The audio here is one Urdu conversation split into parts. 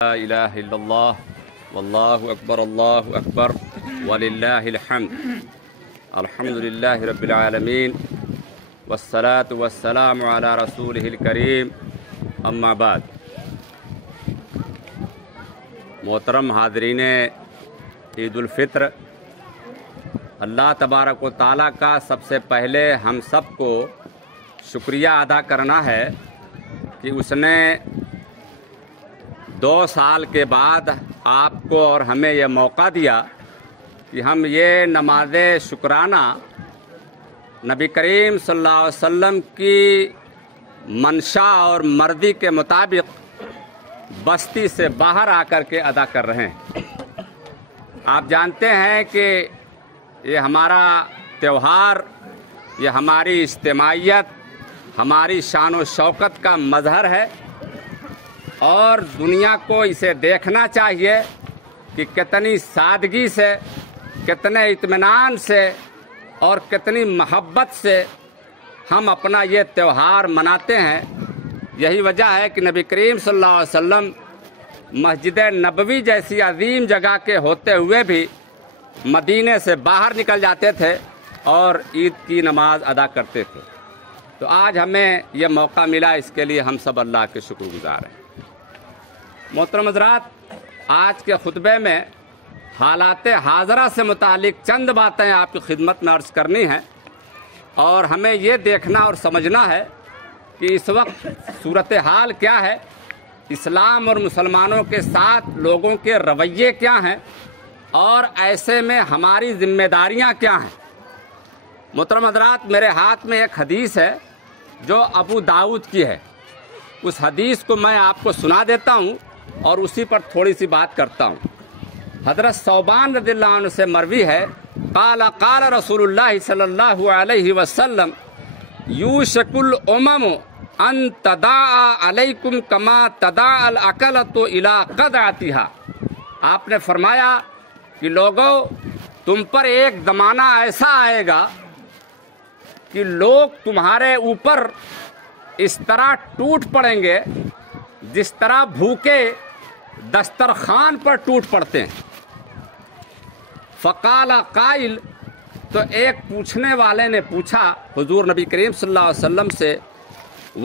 لا الہ الا اللہ واللہ اکبر اللہ اکبر وللہ الحمد الحمدللہ رب العالمین والصلاة والسلام علی رسولہ الکریم اما بعد۔ محترم حاضرین عید الفطر، اللہ تبارک و تعالیٰ کا سب سے پہلے ہم سب کو شکریہ ادا کرنا ہے کہ اس نے 2 سال کے بعد آپ کو اور ہمیں یہ موقع دیا کہ ہم یہ نماز شکرانہ نبی کریم صلی اللہ علیہ وسلم کی منشا اور مرضی کے مطابق بستی سے باہر آ کر کے ادا کر رہے ہیں۔ آپ جانتے ہیں کہ یہ ہمارا تہوار، یہ ہماری اجتماعیت، ہماری شان و شوکت کا مظہر ہے اور دنیا کو اسے دیکھنا چاہیے کہ کتنی سادگی سے، کتنے اطمینان سے اور کتنی محبت سے ہم اپنا یہ تہوار مناتے ہیں۔ یہی وجہ ہے کہ نبی کریم صلی اللہ علیہ وسلم مسجد نبوی جیسی عظیم جگہ کے ہوتے ہوئے بھی مدینے سے باہر نکل جاتے تھے اور عید کی نماز ادا کرتے تھے۔ تو آج ہمیں یہ موقع ملا، اس کے لیے ہم سب اللہ کے شکر گزار ہیں۔ محترم حضرات، آج کے خطبے میں حالات حاضرہ سے متعلق چند باتیں آپ کی خدمت میں عرض کرنی ہیں، اور ہمیں یہ دیکھنا اور سمجھنا ہے کہ اس وقت صورتحال کیا ہے، اسلام اور مسلمانوں کے ساتھ لوگوں کے رویے کیا ہیں، اور ایسے میں ہماری ذمہ داریاں کیا ہیں۔ محترم حضرات، میرے ہاتھ میں ایک حدیث ہے جو ابو داؤد کی ہے۔ اس حدیث کو میں آپ کو سنا دیتا ہوں اور اسی پر تھوڑی سی بات کرتا ہوں۔ حضرت ثوبان رضی اللہ عنہ سے مروی ہے، قال قال رسول اللہ صلی اللہ علیہ وسلم یوشک الامم ان تداعی علیکم کما تداعی الاکلۃ الی قدعتها۔ آپ نے فرمایا کہ لوگوں، تم پر ایک زمانہ ایسا آئے گا کہ لوگ تمہارے اوپر اس طرح ٹوٹ پڑیں گے جس طرح بھوکے دسترخوان پر ٹوٹ پڑتے ہیں۔ فقال قائل، تو ایک پوچھنے والے نے پوچھا حضور نبی کریم صلی اللہ علیہ وسلم سے،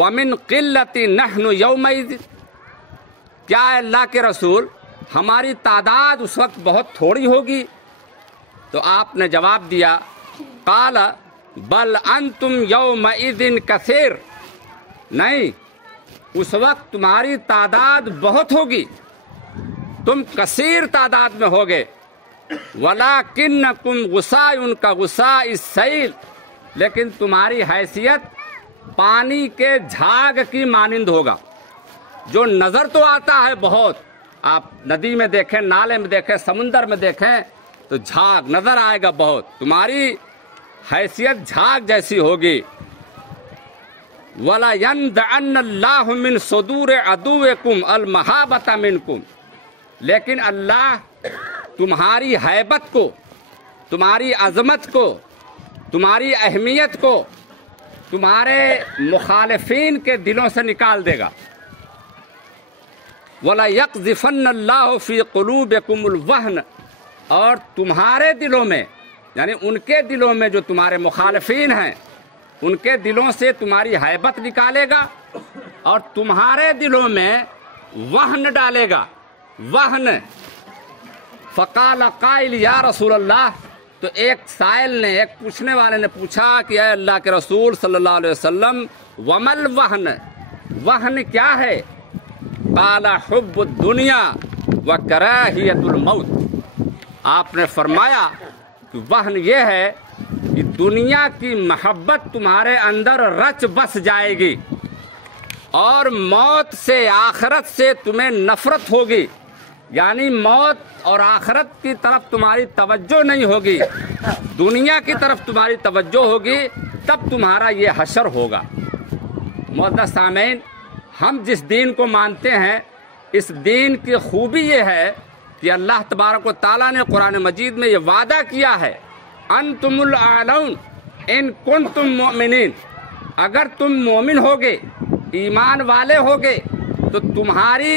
ومن قلت نحن یومئذ، کیا اللہ کے رسول ہماری تعداد اس وقت بہت تھوڑی ہوگی؟ تو آپ نے جواب دیا، قال بل انتم یومئذ کثیر، نہیں، اس وقت تمہاری تعداد بہت ہوگی، تم کثیر تعداد میں ہوگے، وَلَكِنَّكُمْ غُصَاءٌ كَغُصَاءِ السَّيْلِ، لیکن تمہاری حیثیت پانی کے جھاگ کی مانند ہوگا، جو نظر تو آتا ہے بہت، آپ ندی میں دیکھیں، نالے میں دیکھیں، سمندر میں دیکھیں تو جھاگ نظر آئے گا بہت، تمہاری حیثیت جھاگ جیسی ہوگی۔ وَلَيَنْزَعَنَّ اللَّهُ مِنْ صُدُورِ عَدُوِّكُمْ الْمَحَابَّةَ مِنْكُمْ، لیکن اللہ تمہاری ہیبت کو، تمہاری عظمت کو، تمہاری اہمیت کو تمہارے مخالفین کے دلوں سے نکال دے گا۔ وَلَيَقْذِفَنَّ اللَّهُ فِي قُلُوبِكُمُ الْوَهْنَ، اور تمہارے دلوں میں، یعنی ان کے دلوں میں جو تمہارے مخالفین ہیں، ان کے دلوں سے تمہاری ہیبت نکالے گا اور تمہارے دلوں میں وہن ڈالے گا، وہن۔ فقال قائل یا رسول اللہ، تو ایک سائل نے، ایک پوچھنے والے نے پوچھا کہ اے اللہ کے رسول صلی اللہ علیہ وسلم، ومل وہن، وہن کیا ہے؟ قال حب الدنیا وکراہیت الموت، آپ نے فرمایا کہ وہن یہ ہے کہ دنیا کی محبت تمہارے اندر رچ بس جائے گی اور موت سے، آخرت سے تمہیں نفرت ہوگی، یعنی موت اور آخرت کی طرف تمہاری توجہ نہیں ہوگی، دنیا کی طرف تمہاری توجہ ہوگی، تب تمہارا یہ حشر ہوگا۔ معزز سامعین، ہم جس دین کو مانتے ہیں، اس دین کی خوبی یہ ہے کہ اللہ تبارک و تعالیٰ نے قرآن مجید میں یہ وعدہ کیا ہے، انتم الاعلون ان کنتم مؤمنین، اگر تم مومن ہوگے، ایمان والے ہوگے، تو تمہاری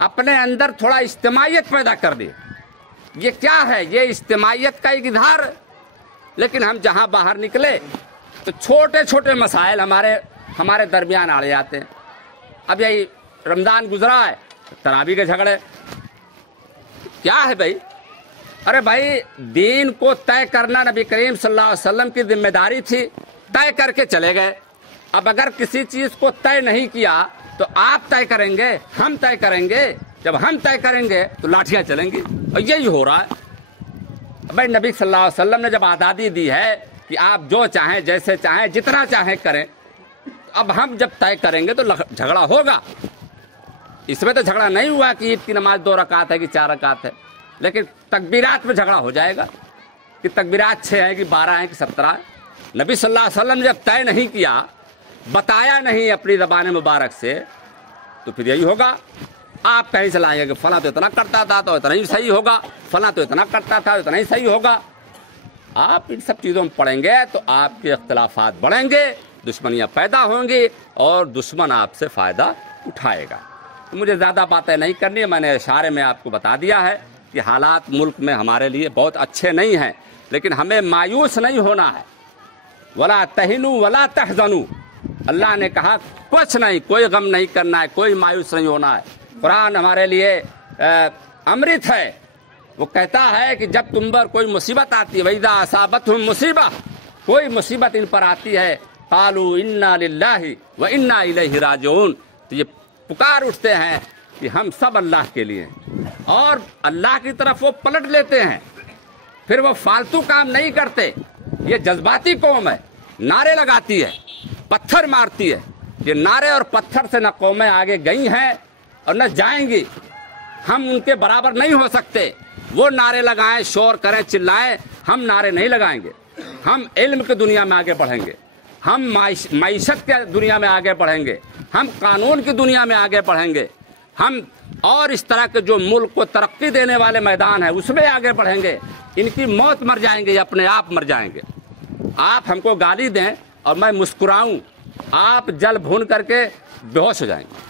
اپنے اندر تھوڑا اجتماعیت پیدا کر دی. یہ کیا ہے؟ یہ اجتماعیت کا ایک اظہار. لیکن ہم جہاں باہر نکلے تو چھوٹے چھوٹے مسائل ہمارے درمیان آ جاتے ہیں. اب یہی رمضان گزرا ہے، تراویح کے جھگڑے. کیا ہے بھائی؟ ارے بھائی، دین کو طے کرنا نبی کریم صلی اللہ علیہ وسلم کی ذمہ داری تھی، طے کر کے چلے گئے. اب اگر کسی چیز کو طے نہیں کیا تو آپ طے کریں گے، ہم طے کریں گے. جب ہم طے کریں گے تو لاٹھیاں چلیں گی، اور یہی ہو رہا ہے. بھائی نبی صلی اللہ علیہ وسلم نے جب آزادی دی ہے کہ آپ جو چاہیں، جیسے چاہیں، جتنا چاہیں کریں، اب ہم جب طے کریں گے تو جھگڑا ہوگا. اس میں تو جھگڑا نہیں ہوا کہ عید کی نماز 2 رکعت ہے کہ 4 رکعت ہے، لیکن تکبیرات میں جھگڑا ہو جائے گا کہ تکبیرات 6 ہیں کہ 12 ہیں کہ 17 ہیں. نبی صلی اللہ علیہ وسلم نے جب طے نہیں کیا، بتایا نہیں اپنی زبان مبارک سے، تو پھر یہی ہوگا. آپ کہیں سے لائیں گے کہ فلاں تو اتنا کرتا تھا تو اتنا ہی صحیح ہوگا، فلاں تو اتنا کرتا تھا اتنا ہی صحیح ہوگا. آپ ان سب چیزوں میں پڑیں گے تو آپ کے اختلافات بڑھیں گے، دشمنیاں پیدا ہوں گی، اور دشمن آپ سے فائدہ اٹھائے گا. مجھے زیادہ باتیں نہیں کرنی، میں نے اشارے میں آپ کو بتا دیا ہے کہ حالات ملک میں ہمارے لیے بہت اچھے نہیں ہیں، لیکن ہمیں مایوس نہیں ہونا ہے. ولا تہنوا ولا تحزنوا، اللہ نے کہا کچھ نہیں، کوئی غم نہیں کرنا ہے، کوئی مایوس نہیں ہونا ہے. قرآن ہمارے لیے امرت ہے. وہ کہتا ہے کہ جب تم پر کوئی مصیبت آتی ہے، وَإِذَا أَصَابَتْهُمْ مُصِیبَةٌ، کوئی مصیبت ان پر آتی ہے، قَالُوا إِنَّا لِلَّهِ وَإِنَّا إِلَيْهِ رَاجِعُونَ، تو یہ پکار اٹھتے ہیں کہ ہم سب اللہ کے لیے ہیں، اور اللہ کی طرف وہ پلٹ لیتے ہیں. پھر وہ فالتو کام نہیں کرتے. یہ جذباتی قوم ہے، نعرے لگاتی ہے، پتھر مارتی ہے. یہ نعرے اور پتھر سے نہ قومیں آگے گئی ہیں اور نہ جائیں گی. ہم ان کے برابر نہیں ہو سکتے. وہ نعرے لگائیں، شور کریں، چلائیں، ہم نعرے نہیں لگائیں گے. ہم علم کی دنیا میں آگے بڑھیں گے، ہم معیشت کے دنیا میں آگے بڑھیں گے، ہم قانون کی دنیا میں آگے بڑھیں گے، ہم اور اس طرح کے جو ملک کو ترقی دینے والے میدان ہیں اس میں آگے بڑھیں گے. ان کی موت مر جائیں گے یا اپنے آپ مر جائیں گے. آپ ہم کو گالی دیں اور میں مسکراؤں، آپ جل بھون کر کے بے ہوش ہو جائیں گے.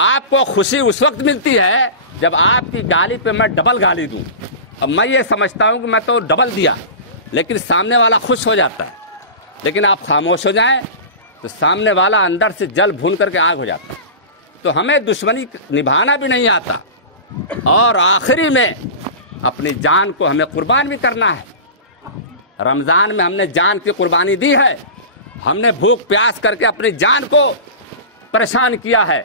آپ کو خوشی اس وقت ملتی ہے جب آپ کی گالی پہ میں ڈبل گالی دوں. اب میں یہ سمجھتا ہوں کہ میں تو ڈبل دیا، لیکن سامنے والا خوش ہو جاتا ہے. لیکن آپ خاموش ہو جائیں تو سامنے والا اندر سے جل بھون کر کے آگ ہو جاتا ہے. تو ہمیں دشمنی نبھانا بھی نہیں آتا، اور آخری میں اپنی جان کو ہمیں قربان بھی کرنا ہے. رمضان میں ہم نے جان کی قربانی دی ہے. ہم نے بھوک پیاس کر کے اپنی جان کو پریشان کیا ہے.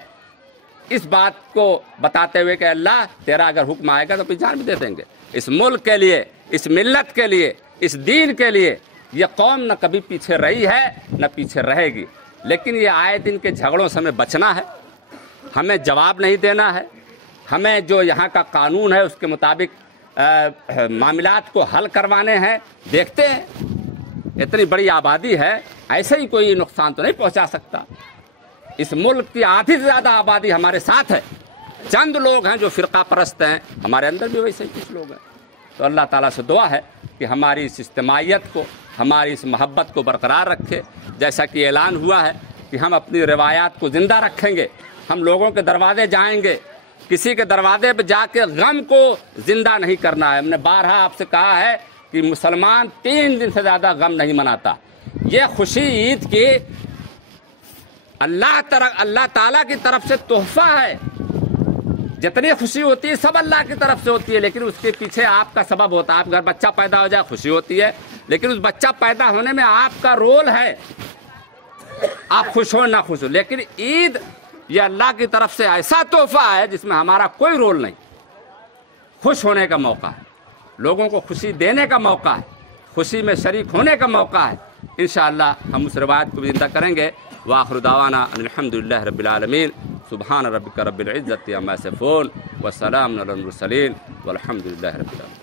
اس بات کو بتاتے ہوئے کہ اللہ تیرا اگر حکم آئے گا تو اپنی جان بھی دے دیں گے. اس ملک کے لیے، اس ملت کے لیے، اس دین کے لیے. یہ قوم نہ کبھی پیچھے رہی ہے نہ پیچھے رہے گی. لیکن یہ آئے دن کے جھگڑوں سے ہمیں بچنا ہے، ہمیں جواب نہیں دینا ہے. ہمیں جو یہاں کا قانون ہے اس کے مطابق معاملات کو حل کروانے ہیں. دیکھتے ہیں اتنی بڑی آبادی ہے، ایسے ہی کوئی نقصان تو نہیں پہنچا سکتا. اس ملک کی آدھی سے زیادہ آبادی ہمارے ساتھ ہے. چند لوگ ہیں جو فرقہ پرست ہیں، ہمارے اندر بھی ویسے ہی کچھ لوگ ہیں. تو اللہ تعالیٰ سے دعا ہے کہ ہماری اس اجتماعیت کو، ہماری اس محبت کو برقرار رکھے. جیسا کہ اعلان ہوا ہے کہ ہم اپنی روایات کو زندہ رکھیں گے. ہم لوگوں کے دروازے جائیں گے، کسی کے دروازے پہ جا کے غم کو زندہ نہیں کرنا ہے. ہم نے بارہا آپ سے کہا ہے کہ مسلمان 3 دن سے زیادہ غم نہیں مناتا. یہ خوشی عید کی اللہ تعالیٰ کی طرف سے تحفہ ہے. جتنی خوشی ہوتی ہے سب اللہ کی طرف سے ہوتی ہے، لیکن اس کے پیچھے آپ کا سبب ہوتا ہے. آپ گھر بچہ پیدا ہو جائے خوشی ہوتی ہے، لیکن اس بچہ پیدا ہونے میں آپ کا رول ہے. آپ خوش ہو نہ خوش ہو، لیکن عید یہ اللہ کی طرف سے ایسا تحفہ ہے جس میں ہمارا کوئی رول نہیں. خوش ہونے کا موقع ہے، لوگوں کو خوشی دینے کا موقع ہے، خوشی میں شریک ہونے کا موقع ہے. انشاءاللہ ہم اس روایت کو بھی زندہ کریں گے. وآخر دعوانا ان الحمدللہ رب العالمین. سبحان ربک رب العزت عما یصفون وسلام علی المرسلین والحمدللہ رب العالمین.